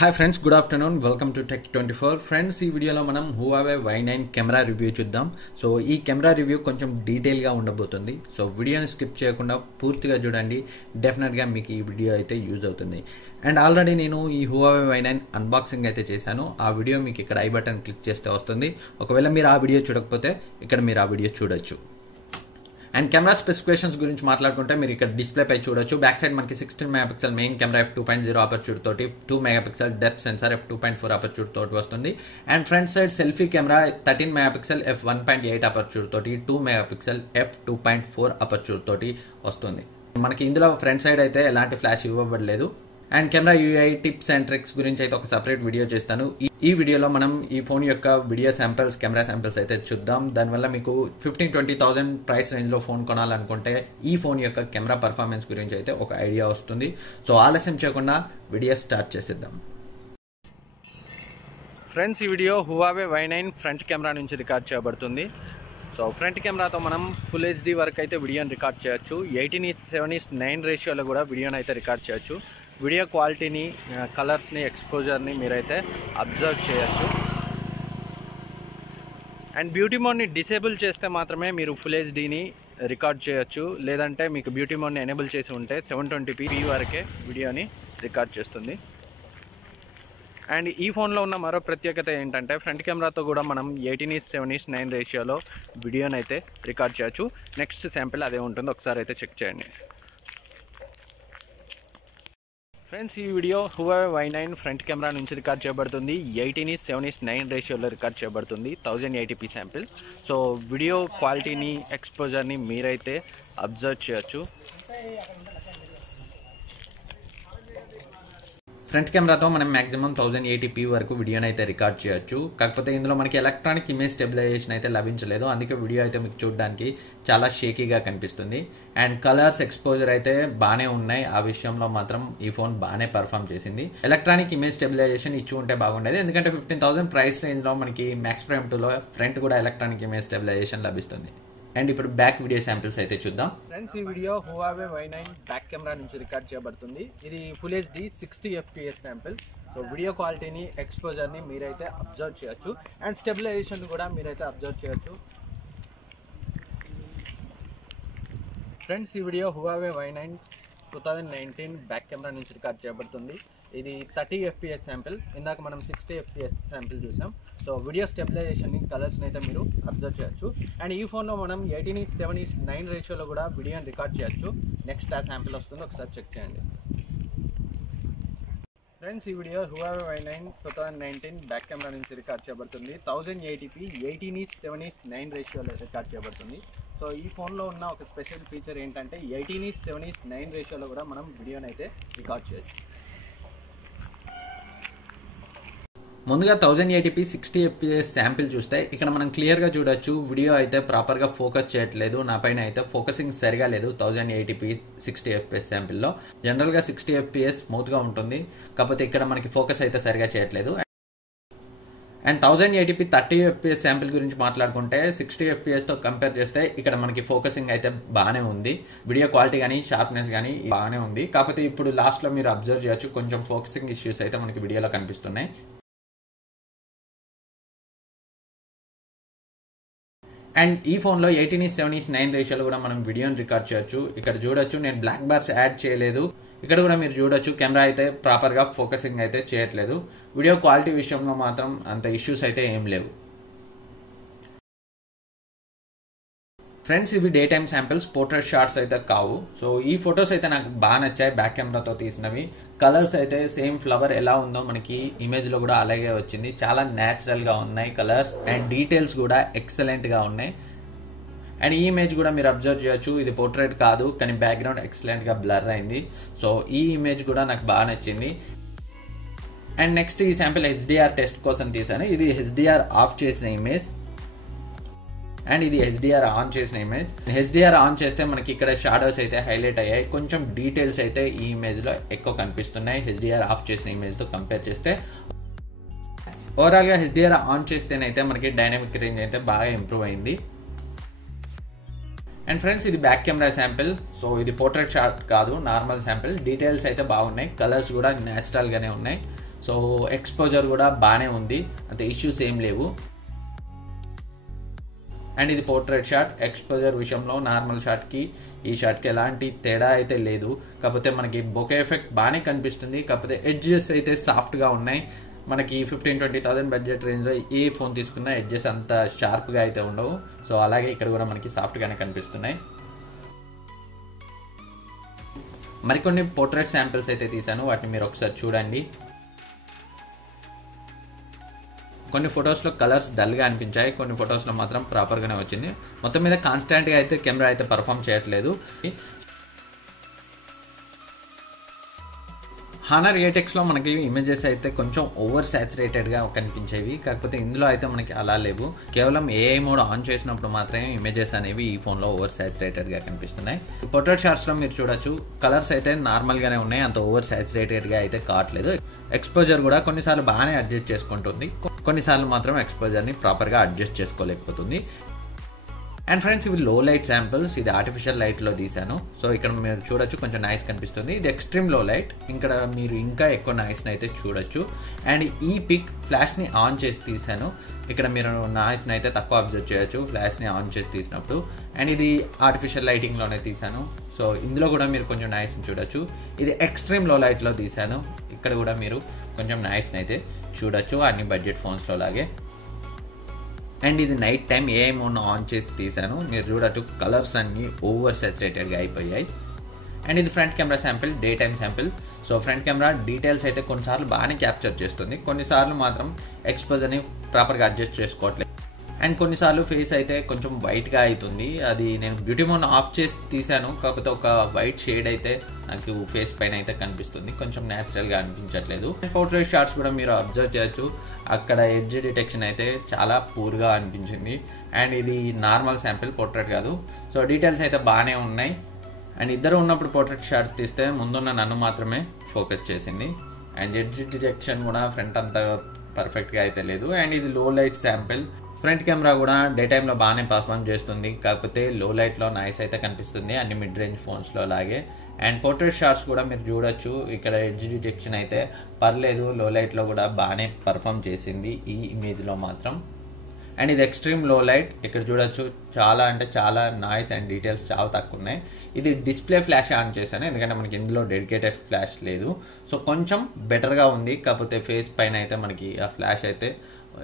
Hi friends, good afternoon. Welcome to Tech24. Friends, ఈ వీడియోలో మనం Huawei Y9 కెమెరా రివ్యూ చూద్దాం. సో ఈ కెమెరా రివ్యూ కొంచెం డీటెయిల్గా ఉండబోతుంది. సో వీడియోని స్కిప్ చేయకుండా పూర్తిగా చూడండి. డెఫినెట్గా మీకు ఈ వీడియో అయితే యూజ్ అవుతుంది. అండ్ ఆల్రెడీ నేను ఈ Huawei Y9 అన్బాక్సింగ్ అయితే చేశాను. ఆ వీడియో మీకు ఇక్కడ ఐ బటన్ క్లిక్ చేస్తే వస్తుంది. ఒకవేళ మీరు ఆ వీడియో చూడకపోతే ఇక్కడ మీరు ఆ వీడియో చూడొచ్చు. అండ్ కెమెరా స్పెసిఫికేషన్స్ గురించి మాట్లాడుకుంటే మీరు ఇక్కడ డిస్ప్లే పై చూడొచ్చు. బ్యాక్ సైడ్ మనకి 16 మెగాపిక్సెల్ మెయిన్ కెమెరా f2.0 అపర్చూర్ తోటి 2 మెగాపిక్సెల్ డెప్త్ సెన్సార్ f2.4 అపర్చూర్ తోటి వస్తుంది. And front side selfie camera 13 megapixel f1.8 అపర్చూర్ తోటి 2 మెగాపిక్సెల్ f2.4 అపర్చూర్ తోటి వస్తుంది. మనకి ఇందులో ఫ్రంట్ సైడ్ అయితే ఎలాంటి ఫ్లాష్ ఇవ్వబడలేదు. And camera UI tips and tricks గురించి అయితే ఒక సపరేట్ వీడియో చేస్తాను. ఈ వీడియోలో మనం ఈ ఫోన్ యొక్క వీడియో శాంపిల్స్, కెమెరా శాంపిల్స్ అయితే చూద్దాం. దానివల్ల మీకు 15-20,000 ప్రైస్ రేంజ్లో ఫోన్ కొనాలనుకుంటే ఈ ఫోన్ యొక్క కెమెరా పర్ఫార్మెన్స్ గురించి అయితే ఒక ఐడియా వస్తుంది. సో ఆలస్యం చేయకుండా వీడియో స్టార్ట్ చేసేద్దాం. ఫ్రెండ్స్, ఈ video Huawei Y9 front camera నుంచి రికార్డ్ చేయబడుతుంది. సో ఫ్రంట్ కెమెరాతో మనం ఫుల్ హెచ్డి వరకు అయితే వీడియోని రికార్డ్ చేయొచ్చు. 18:7:9 రేషియోలో కూడా వీడియోని అయితే రికార్డ్ చేయొచ్చు. వీడియో క్వాలిటీని, కలర్స్ని, ఎక్స్పోజర్ని మీరైతే అబ్జర్వ్ చేయొచ్చు. అండ్ బ్యూటీ మోడ్ని డిసేబుల్ చేస్తే మాత్రమే మీరు ఫుల్ హెచ్డీని రికార్డ్ చేయొచ్చు. లేదంటే మీకు బ్యూటీ మోడ్ని ఎనేబుల్ చేసి ఉంటే 720p వరకే వీడియోని రికార్డ్ చేస్తుంది. అండ్ ఈ ఫోన్లో ఉన్న మరో ప్రత్యేకత ఏంటంటే ఫ్రంట్ కెమెరాతో కూడా మనం 18:7:9 రేషియోలో వీడియోని అయితే రికార్డ్ చేయొచ్చు. నెక్స్ట్ శాంపిల్ అదే ఉంటుంది, ఒకసారి అయితే చెక్ చేయండి. ఫ్రెండ్స్, ఈ video Huawei Y9 front camera నుంచి రికార్డ్ చేయబడుతుంది. 18:7:9 రేషియోలో రికార్డ్ చేయబడుతుంది. 1080p sample. సో వీడియో క్వాలిటీని, ఎక్స్పోజర్ని మీరైతే అబ్జర్వ్ చేయొచ్చు. ఫ్రంట్ కెమెరాతో మనం మాక్సిమం 1080p వరకు వీడియోని అయితే రికార్డ్ చేయొచ్చు. కాకపోతే ఇందులో మనకి ఎలక్ట్రానిక్ ఇమేజ్ స్టెబిలైజేషన్ అయితే లభించలేదు. అందుకే వీడియో అయితే మీకు చూడడానికి చాలా షేకీగా కనిపిస్తుంది. అండ్ కలర్స్, ఎక్స్పోజర్ అయితే బాగానే ఉన్నాయి. ఆ విషయంలో మాత్రం ఈ ఫోన్ బాగానే పర్ఫామ్ చేసింది. ఎలక్ట్రానిక్ ఇమేజ్ స్టెబిలైజేషన్ ఇచ్చి ఉంటే బాగుండేది. ఎందుకంటే 15,000 ప్రైస్ రేంజ్లో మనకి Max Prime 2లో ఫ్రంట్ కూడా ఎలక్ట్రానిక్ ఇమేజ్ స్టెబిలైజేషన్ లభిస్తుంది. అండ్ ఇప్పుడు బ్యాక్ వీడియో శాంపిల్స్ అయితే చూద్దాం. ఫ్రెండ్స్, ఈ video Huawei Y9 back camera నుంచి రికార్డ్ చేయబడుతుంది. ఇది full HD 60 FPS sample. So video క్వాలిటీని, ఎక్స్పోజర్ని మీరైతే అబ్జర్వ్ చేయొచ్చు. అండ్ స్టెబిలైజేషన్ కూడా మీరైతే అబ్జర్వ్ చేయొచ్చు. ఫ్రెండ్స్, ఈ video Huawei Y9 2019 back camera నుంచి రికార్డ్ చేయబడుతుంది. ఇది 30 FPS శాంపిల్. ఇందాక మనం 60 FPS శాంపిల్ చూసాం. సో వీడియో స్టెబిలైజేషన్, కలర్స్ని అయితే మీరు అబ్జర్వ్ చేయొచ్చు. అండ్ ఈ ఫోన్లో మనం 18:7:9 రేషియోలో కూడా వీడియోని రికార్డ్ చేయొచ్చు. నెక్స్ట్ ఆ శాంపిల్ వస్తుంది, ఒకసారి చెక్ చేయండి. ఫ్రెండ్స్, ఈ video Huawei Y9 2019 back camera నుంచి రికార్డ్ చేయబడుతుంది. 1080p 18:7:9 రేషియోలో రికార్డ్ చేయబడుతుంది. సో ఈ ఫోన్లో ఉన్న ఒక స్పెషల్ ఫీచర్ ఏంటంటే 18:7:9 రేషియోలో కూడా మనం వీడియోని అయితే రికార్డ్ చేయొచ్చు. ముందుగా 1080p 60 FPS శాంపిల్ చూస్తే ఇక్కడ మనం క్లియర్గా చూడొచ్చు. వీడియో అయితే ప్రాపర్గా ఫోకస్ చేయట్లేదు. నా పైన అయితే ఫోకసింగ్ సరిగా లేదు 1080p 60 FPS శాంపిల్లో. జనరల్గా 60 FPS స్మూత్గా ఉంటుంది, కాకపోతే ఇక్కడ మనకి ఫోకస్ అయితే సరిగా చేయట్లేదు. అండ్ 1080p 30 FPS శాంపిల్ గురించి మాట్లాడుకుంటే 60 FPSతో కంపేర్ చేస్తే ఇక్కడ మనకి ఫోకసింగ్ అయితే బాగానే ఉంది. వీడియో క్వాలిటీ కానీ, షార్ప్నెస్ కానీ బాగానే ఉంది. కాకపోతే ఇప్పుడు లాస్ట్లో మీరు అబ్జర్వ్ చేయొచ్చు, కొంచెం ఫోకసింగ్ ఇష్యూస్ అయితే మనకి వీడియోలో కనిపిస్తున్నాయి. అండ్ ఈ ఫోన్లో 18:7:9 రేషియోలో కూడా మనం వీడియోని రికార్డ్ చేయొచ్చు. ఇక్కడ చూడొచ్చు, నేను బ్లాక్ బార్స్ యాడ్ చేయలేదు. ఇక్కడ కూడా మీరు చూడొచ్చు, కెమెరా అయితే ప్రాపర్గా ఫోకసింగ్ అయితే చేయట్లేదు. వీడియో క్వాలిటీ విషయంలో మాత్రం అంత ఇష్యూస్ అయితే ఏం లేవు. ఫ్రెండ్స్ ఇవి day time samples, portrait shots అయితే కావు. సో ఈ ఫొటోస్ అయితే నాకు బాగా నచ్చాయి, బ్యాక్ కెమెరాతో తీసినవి. కలర్స్ అయితే సేమ్ ఫ్లవర్ ఎలా ఉందో మనకి ఇమేజ్లో కూడా అలాగే వచ్చింది. చాలా న్యాచురల్గా ఉన్నాయి కలర్స్ అండ్ డీటెయిల్స్ కూడా ఎక్సలెంట్గా ఉన్నాయి. అండ్ ఈ ఇమేజ్ కూడా మీరు అబ్జర్వ్ చేయొచ్చు, ఇది పోర్ట్రేట్ కాదు కానీ బ్యాక్గ్రౌండ్ ఎక్సలెంట్గా బ్లర్ అయింది. సో ఈ ఇమేజ్ కూడా నాకు బాగా నచ్చింది. అండ్ నెక్స్ట్ ఈ శాంపిల్ HDR టెస్ట్ కోసం తీసాను. ఇది HDR ఆఫ్ చేసిన ఇమేజ్ అండ్ ఇది HDR ఆన్ చేసిన ఇమేజ్. HDR ఆన్ చేస్తే మనకి ఇక్కడ షాడోస్ అయితే హైలైట్ అయ్యాయి, కొంచెం డీటెయిల్స్ అయితే ఈ ఇమేజ్లో ఎక్కువ కనిపిస్తున్నాయి HDR ఆఫ్ చేసిన ఇమేజ్తో కంపేర్ చేస్తే. ఓవరాల్గా HDR ఆన్ చేస్తేనైతే మనకి డైనమిక్ రేంజ్ అయితే బాగా ఇంప్రూవ్ అయింది. అండ్ ఫ్రెండ్స్ ఇది బ్యాక్ కెమెరా శాంపిల్. సో ఇది పోర్ట్రేట్ షాట్ కాదు, నార్మల్ శాంపిల్. డీటెయిల్స్ అయితే బాగున్నాయి, కలర్స్ కూడా న్యాచురల్గానే ఉన్నాయి. సో ఎక్స్పోజర్ కూడా బాగానే ఉంది, అంత ఇష్యూస్ ఏం లేవు. అండ్ ఇది పోర్ట్రేట్ షాట్. ఎక్స్పోజర్ విషయంలో నార్మల్ షాట్కి ఈ షాట్కి ఎలాంటి తేడా అయితే లేదు, కాకపోతే మనకి బొకే ఎఫెక్ట్ బాగానే కనిపిస్తుంది. కాకపోతే ఎడ్జెస్ అయితే సాఫ్ట్గా ఉన్నాయి. మనకి 15-20,000 బడ్జెట్ రేంజ్లో ఏ ఫోన్ తీసుకున్నా ఎడ్జెస్ అంత షార్ప్గా అయితే ఉండవు. సో అలాగే ఇక్కడ కూడా మనకి సాఫ్ట్గానే కనిపిస్తున్నాయి. మరికొన్ని పోర్ట్రేట్ శాంపిల్స్ అయితే తీసాను, వాటిని మీరు ఒకసారి చూడండి. కొన్ని ఫొటోస్లో కలర్స్ డల్గా అనిపించాయి, కొన్ని ఫొటోస్లో మాత్రం ప్రాపర్గానే వచ్చింది. మొత్తం మీద కాన్స్టాంట్గా అయితే కెమెరా అయితే పర్ఫామ్ చేయట్లేదు. హానర్ 8Xలో మనకి ఇమేజెస్ అయితే కొంచెం ఓవర్ సాచురేటెడ్గా కనిపించేవి, కాకపోతే ఇందులో అయితే మనకి అలా లేవు. కేవలం AI మోడ్ ఆన్ చేసినప్పుడు మాత్రమే ఇమేజెస్ అనేవి ఈ ఫోన్లో ఓవర్ సాచురేటెడ్గా కనిపిస్తున్నాయి. పోర్ట్రేట్ షాట్స్లో మీరు చూడొచ్చు, కలర్స్ అయితే నార్మల్గానే ఉన్నాయి, అంత ఓవర్ సాచురేటెడ్గా అయితే కావట్లేదు. ఎక్స్పోజర్ కూడా కొన్నిసార్లు బాగానే అడ్జస్ట్ చేసుకుంటుంది, కొన్నిసార్లు మాత్రం ఎక్స్పోజర్ని ప్రాపర్గా అడ్జస్ట్ చేసుకోలేకపోతుంది. అండ్ ఫ్రెండ్స్ ఇవి లో లైట్ శాంపిల్స్, ఇది ఆర్టిఫిషియల్ లైట్లో తీసాను. సో ఇక్కడ మీరు చూడొచ్చు కొంచెం నాయిస్ కనిపిస్తుంది, ఇది ఎక్స్ట్రీమ్ లో లైట్. ఇక్కడ మీరు ఇంకా ఎక్కువ నాయిస్ని అయితే చూడొచ్చు. అండ్ ఈ పిక్ ఫ్లాష్ని ఆన్ చేసి తీసాను, ఇక్కడ మీరు నాయిస్ని అయితే తక్కువ అబ్జర్వ్ చేయొచ్చు ఫ్లాష్ని ఆన్ చేసి తీసినప్పుడు. అండ్ ఇది ఆర్టిఫిషియల్ లైటింగ్లోనే తీసాను. సో ఇందులో కూడా మీరు కొంచెం నాయిస్ని చూడొచ్చు. ఇది ఎక్స్ట్రీమ్ లో లైట్లో తీసాను, ఇక్కడ కూడా మీరు కొంచెం నాయిస్ని అయితే చూడొచ్చు, అన్ని బడ్జెట్ ఫోన్స్లో లాగే. అండ్ ఇది నైట్ టైం AI మోడ్ను ఆన్ చేసి తీసాను, మీరు చూడట్టు కలర్స్ అన్నీ ఓవర్ సాచురేటెడ్గా అయిపోయాయి. అండ్ ఇది front camera sample, day time sample. So front camera details అయితే కొన్నిసార్లు బాగానే క్యాప్చర్ చేస్తుంది, కొన్నిసార్లు మాత్రం ఎక్స్పోజర్ని ప్రాపర్గా అడ్జస్ట్ చేసుకోవట్లేదు. అండ్ కొన్నిసార్లు ఫేస్ అయితే కొంచెం వైట్గా అవుతుంది, అది నేను బ్యూటీ మోడ్ ఆఫ్ చేసి తీసాను, కాకపోతే ఒక వైట్ షేడ్ అయితే నాకు ఫేస్ పైన అయితే కనిపిస్తుంది, కొంచెం న్యాచురల్గా అనిపించట్లేదు. పోర్ట్రేట్ షాట్స్ కూడా మీరు అబ్జర్వ్ చేయొచ్చు, అక్కడ ఎడ్జ్ డిటెక్షన్ అయితే చాలా పూర్గా అనిపించింది. అండ్ ఇది నార్మల్ శాంపిల్, పోర్ట్రేట్ కాదు. సో డీటెయిల్స్ అయితే బాగానే ఉన్నాయి. అండ్ ఇద్దరు ఉన్నప్పుడు పోర్ట్రేట్ షాట్ తీస్తే ముందున్న నన్ను మాత్రమే ఫోకస్ చేసింది. అండ్ ఎడ్జ్ డిటెక్షన్ కూడా ఫ్రంట్ అంతా పర్ఫెక్ట్గా అయితే లేదు. అండ్ ఇది లో లైట్ శాంపిల్. ఫ్రంట్ కెమెరా కూడా డే టైంలో బాగానే పర్ఫామ్ చేస్తుంది, కాకపోతే లో లైట్లో నాయిస్ అయితే కనిపిస్తుంది, అన్ని మిడ్ రేంజ్ ఫోన్స్లో లాగే. అండ్ పోర్ట్రేట్ షాట్స్ కూడా మీరు చూడొచ్చు, ఇక్కడ ఎడ్జ్ డిటెక్షన్ అయితే పర్లేదు, లో లైట్లో కూడా బాగానే పర్ఫామ్ చేసింది ఈ ఇమేజ్లో మాత్రం. అండ్ ఇది ఎక్స్ట్రీమ్ లో లైట్, ఇక్కడ చూడొచ్చు చాలా అంటే చాలా నాయిస్ అండ్ డీటెయిల్స్ చాలా తక్కువ ఉన్నాయి. ఇది డిస్ప్లే ఫ్లాష్ ఆన్ చేశాను, ఎందుకంటే మనకి ఇందులో డెడికేటెడ్ ఫ్లాష్ లేదు. సో కొంచెం బెటర్గా ఉంది, కాకపోతే ఫేస్ పైన అయితే మనకి ఆ ఫ్లాష్ అయితే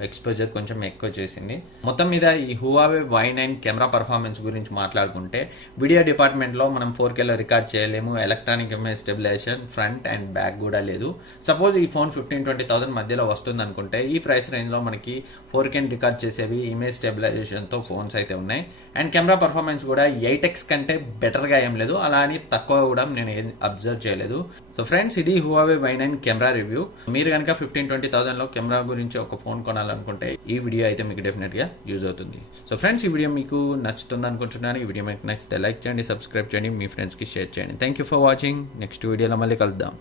ఎక్స్పోజర్ కొంచెం ఎక్కువ చేసింది. మొత్తం మీద ఈ Huawei Y9 కెమెరా పర్ఫార్మెన్స్ గురించి మాట్లాడుకుంటే, వీడియో డిపార్ట్మెంట్లో మనం 4Kలో రికార్డ్ చేయలేము, electronic image stabilization front and back కూడా లేదు. సపోజ్ ఈ ఫోన్ 15-20,000 మధ్యలో వస్తుంది అనుకుంటే, ఈ ప్రైస్ రేంజ్లో మనకి 4Kని రికార్డ్ చేసేవి ఇమేజ్ స్టెబిలైజేషన్తో ఫోన్స్ అయితే ఉన్నాయి. అండ్ కెమెరా పర్ఫార్మెన్స్ కూడా 8X కంటే బెటర్గా ఏం లేదు, అలా అని తక్కువ కూడా నేను ఏం అబ్జర్వ్ చేయలేదు. సో ఫ్రెండ్స్ ఇది Huawei Y9 కెమెరా రివ్యూ. మీరు కనుక 15-20,000లో కెమెరా గురించి ఒక ఫోన్ కొనాలనుకుంటే ఈ వీడియో అయితే మీకు డెఫినెట్గా యూజ్ అవుతుంది. సో ఫ్రెండ్స్ ఈ వీడియో మీకు నచ్చుతుంది అనుకుంటున్నాను. ఈ వీడియో మీకు నచ్చితే లైక్ చేయండి, సబ్స్క్రైబ్ చేయండి, మీ ఫ్రెండ్స్కి షేర్ చేయండి. Thank you for watching. Next వీడియోలో మళ్ళీ కలుద్దాం.